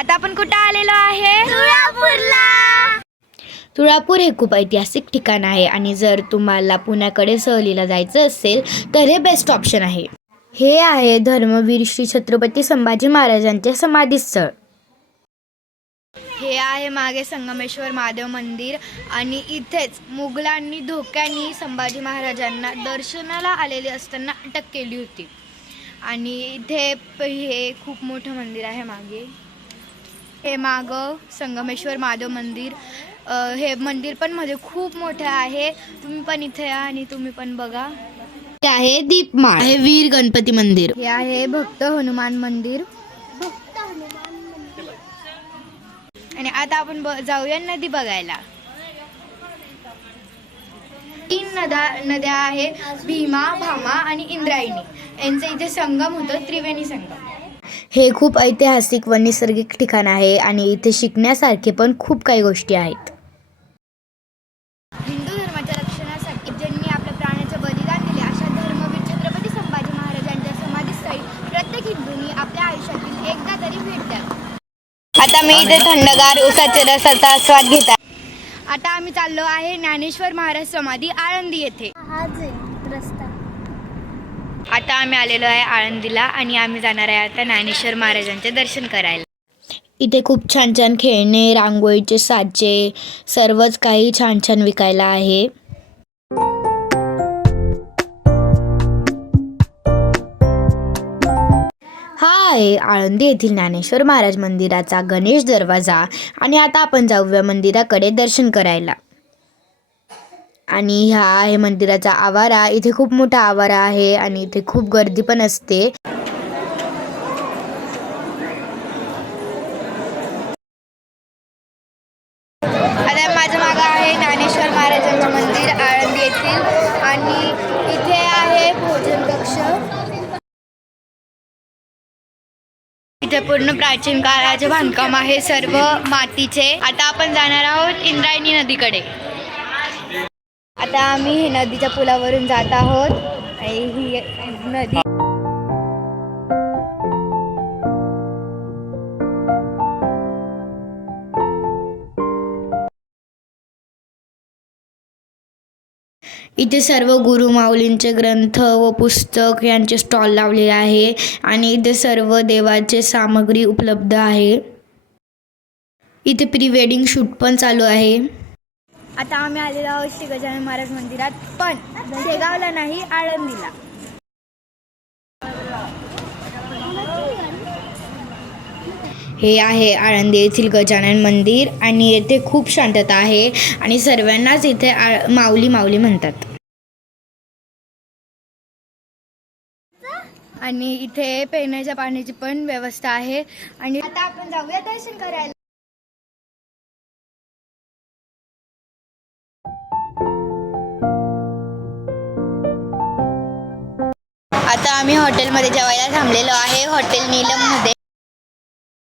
आता आपण कुठं आलेलो आहे? तुळापूरला. तुळापूर हे खूप ऐतिहासिक ठिकाण आहे आणि जर तुम्हाला पुण्याकडे सहलीला जायचं असेल तर हे बेस्ट ऑप्शन आहे. हे आहे धर्मवीर श्री छत्रपती संभाजी महाराजांचे समाधीस्थळ. हे आहे मागे संगमेश्वर महादेव मंदिर आणि इथेच मुघलांनी धोक्याने संभाजी महाराजांना दर्शनाला आलेले असताना अटक केली होती. आणि इथे हे खूप मोठं मंदिर आहे मागे. हे मागं संगमेश्वर महादेव मंदिर. हे मंदिर पण मध्ये खूप मोठं आहे. तुम्ही पण इथे या आणि तुम्ही पण बघा. हे आहे दीपमाळ. हे वीर गणपती मंदिर. हे आहे भक्त हनुमान मंदिर. आणि आता आपण जाऊया नदी बघायला. 3 नद्या आहे, भीमा, भामा आणि इंद्रायणी. यांचा इथे संगम होतो, त्रिवेणी संगम. हे खूप ऐतिहासिक व नैसर्गिक ठिकाण आहे आणि इथे शिकण्यासारखे पण खूप काही गोष्टी आहेत. हिंदू धर्माच्या रक्षणासाठी ज्यांनी आपल्या प्राणाचे बलिदान दिले अशा धर्मवीर छत्रपती संभाजी महाराजांच्या समाधीस्थळी प्रत्येक हिंदूंनी आपल्या आयुष्यातील एकदा तरी भेट द्यावी. आता मी इथे थंडगार उसाच्या रसाचा आस्वाद घेत आहे. आता आम्ही चाललो आहे ज्ञानेश्वर महाराज समाधी आळंदी येथे. आता आम्ही आलेलो आहे आळंदीला आणि आम्ही जाणार आहे आता ज्ञानेश्वर महाराजांचे दर्शन करायला. इथे खूप छान छान खेळणे, रांगोळीचे साचे, सर्वच काही छान छान विकायला आहे. हा आहे आळंदी येथील ज्ञानेश्वर महाराज मंदिराचा गणेश दरवाजा. आणि आता आपण जाऊया मंदिराकडे दर्शन करायला. आणि हा आहे मंदिराचा आवारा. इथे खूप मोठा आवारा आहे आणि इथे खूप गर्दी पण असते. आता माझ्या मागं आहे ज्ञानेश्वर महाराजांचे मंदिर आळंदी येथील. आणि इथे आहे भोजन कक्ष. इथे पूर्ण प्राचीन काळाचे बांधकाम आहे, सर्व मातीचे. आता आपण जाणार आहोत इंद्रायणी नदीकडे. आता आम्ही नदीच्या पुलावरून जात आहोत. ही नदी इथे सर्व गुरु माऊलींचे ग्रंथ व पुस्तक यांचे स्टॉल लावलेले आहे आणि इथे सर्व देवाचे सामग्री उपलब्ध आहे. इथे प्री वेडिंग शूट पण चालू आहे. आता आम्ही आलेलो आहोत श्री गजानन महाराज मंदिरात, पण शेगावला नाही, आळंदीला. हे आहे आळंदी येथील गजानन मंदिर आणि येथे खूप शांतता आहे आणि सर्वांनाच इथे माऊली माऊली म्हणतात. आणि इथे पिण्याच्या पाण्याची पण व्यवस्था आहे. आणि आता आपण जाऊया दर्शन करायला. आता आम्ही हॉटेलमध्ये जेवायला थांबलेलो आहे, हॉटेल नीलम मध्ये.